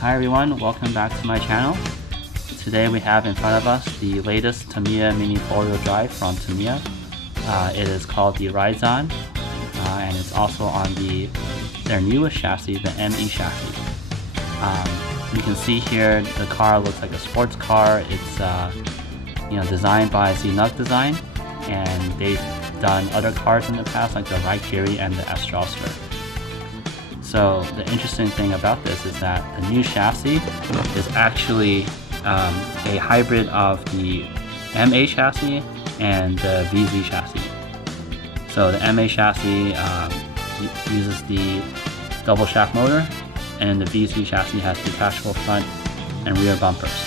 Hi everyone, welcome back to my channel. Today we have in front of us the latest Tamiya mini 4-wheel drive from Tamiya. It is called the Raizzan, and it's also on their newest chassis, the ME chassis. You can see here the car looks like a sports car. It's designed by Znug Design, and they've done other cars in the past like the Raikiri and the Astralster. So the interesting thing about this is that the new chassis is actually a hybrid of the MA chassis and the VZ chassis. So the MA chassis uses the double shaft motor, and the VZ chassis has detachable front and rear bumpers.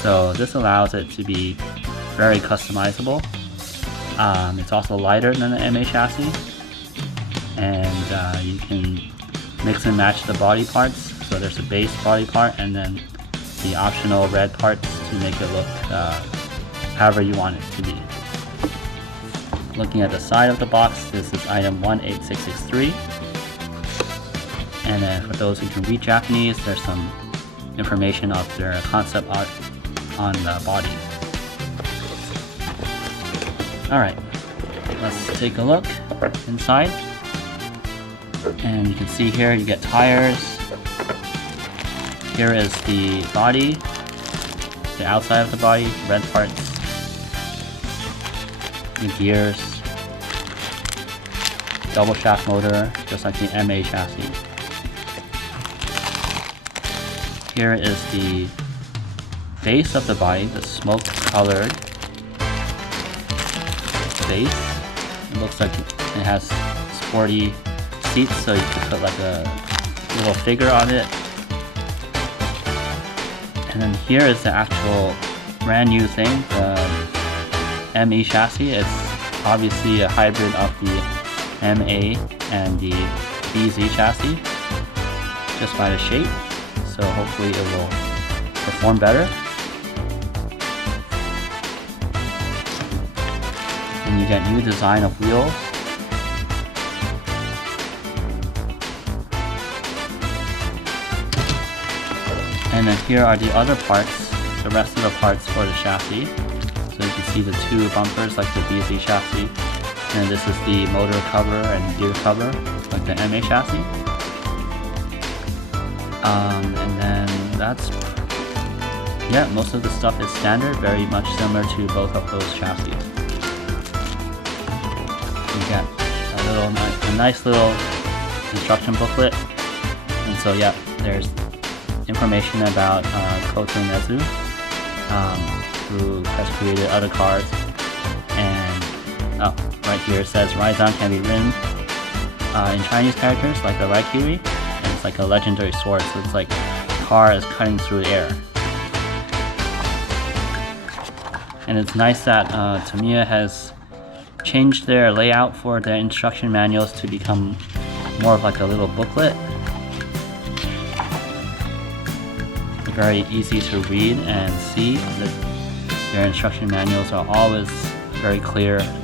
So this allows it to be very customizable. It's also lighter than the MA chassis, and you can mix and match the body parts. So there's a base body part and then the optional red parts to make it look however you want it to be. Looking at the side of the box, this is item 18663. And then for those who can read Japanese, there's some information of their concept art on the body. Alright, let's take a look inside. And you can see here you get tires. Here is the body, the outside of the body, red parts, the gears, double shaft motor, just like the MA chassis. Here is the base of the body, the smoke colored base. It looks like it has sporty seats, so you can put like a little figure on it. And then here is the actual brand new thing, the ME chassis. It's obviously a hybrid of the MA and the VZ chassis, just by the shape. So hopefully it will perform better. And you get new design of wheels. And then here are the other parts, the rest of the parts for the chassis. So you can see the two bumpers like the VZ chassis, and this is the motor cover and gear cover like the MA chassis. And then most of the stuff is standard, very much similar to both of those chassis. You get a nice little instruction booklet, and so there's information about Kota and Nezu, who has created other cars. And right here it says Raizzan can be written in Chinese characters like the Raikiri, and it's like a legendary sword, so it's like the car is cutting through the air. And it's nice that Tamiya has changed their layout for their instruction manuals to become more of like a little booklet. Very easy to read and see. Their instruction manuals are always very clear in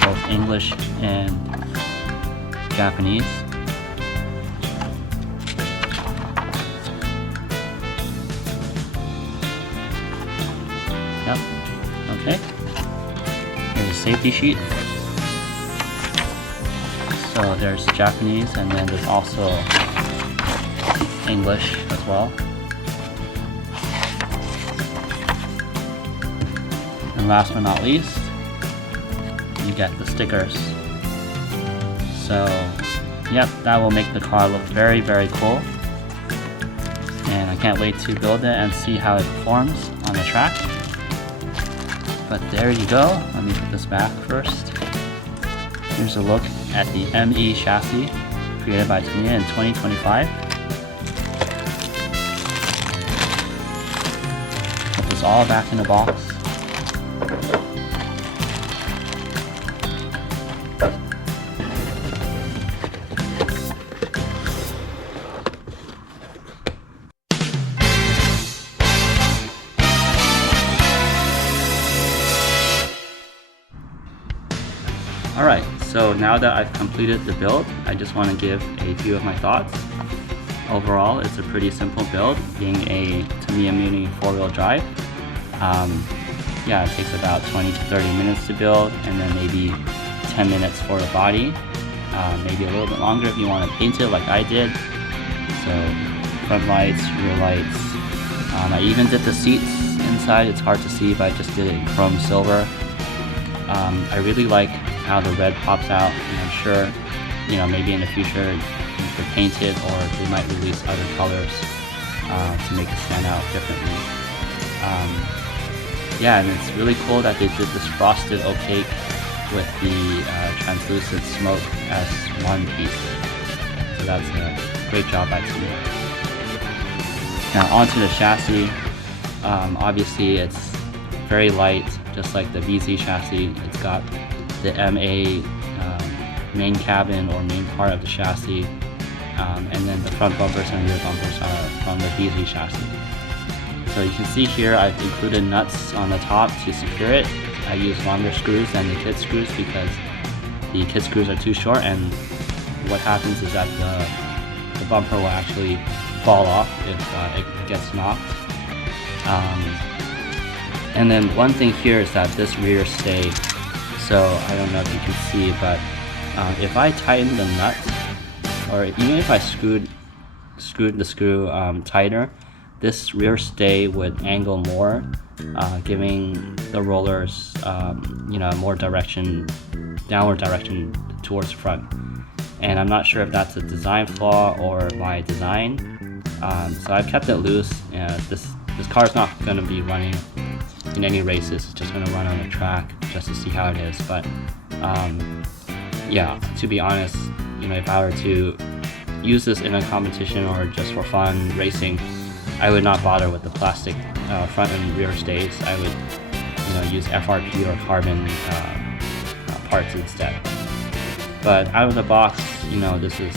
both English and Japanese. Yep, okay. Here's a safety sheet. So there's Japanese, and then there's also English as well. And last but not least, you get the stickers. So that will make the car look very, very cool. And I can't wait to build it and see how it performs on the track. But there you go. Let me put this back first. Here's a look at the ME chassis created by Tamiya in 2025. All back in the box. Alright, so now that I've completed the build, I just want to give a few of my thoughts. overall, it's a pretty simple build, being a Tamiya Mini 4-wheel drive. Yeah, it takes about 20 to 30 minutes to build, and then maybe 10 minutes for the body. Maybe a little bit longer if you want to paint it like I did. So front lights, rear lights. I even did the seats inside. It's hard to see, but I just did it in chrome silver. I really like how the red pops out, and I'm sure, you know, maybe in the future you could paint it, or they might release other colors to make it stand out differently. Yeah, and it's really cool that they did this frosted opaque with the translucent smoke as one piece. So that's a great job by Tamiya. Now onto the chassis. Obviously it's very light, just like the VZ chassis. It's got the MA main cabin or main part of the chassis, and then the front bumpers and rear bumpers are from the VZ chassis. So you can see here I've included nuts on the top to secure it. I use longer screws than the kid screws because the kid screws are too short, and what happens is that the bumper will actually fall off if it gets knocked. And then one thing here is that this rear stay, so I don't know if you can see, but if I tighten the nut, or even if I screwed the screw tighter, this rear stay would angle more, giving the rollers, you know, more direction, downward direction towards the front. And I'm not sure if that's a design flaw or my design. So I've kept it loose. This car's not going to be running in any races. It's just going to run on the track just to see how it is. But yeah, to be honest, you know, if I were to use this in a competition or just for fun racing, I would not bother with the plastic front and rear stays. I would, you know, use FRP or carbon parts instead. But out of the box, you know, this is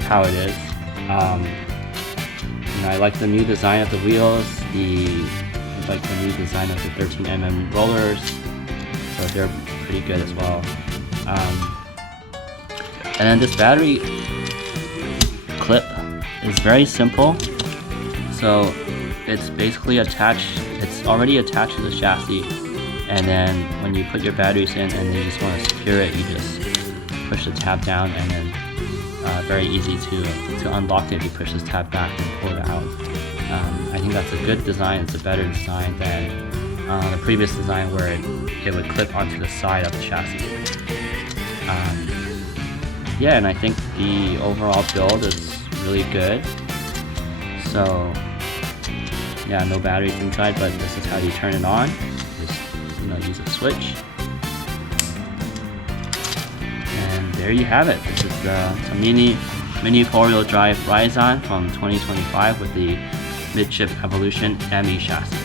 how it is. You know, I like the new design of the wheels. I like the new design of the 13mm rollers, so they're pretty good as well. And then this battery clip is very simple. So it's basically attached, it's already attached to the chassis, and then when you put your batteries in and you just want to secure it, you just push the tab down, and then very easy to unlock it. You push this tab back and pull it out. I think that's a good design. It's a better design than the previous design where it would clip onto the side of the chassis. Yeah, and I think the overall build is really good. So yeah, no batteries inside, but this is how you turn it on. Just, you know, use a switch. And there you have it. This is the Mini 4-wheel drive Raizzan from 2025 with the Midship Evolution ME chassis.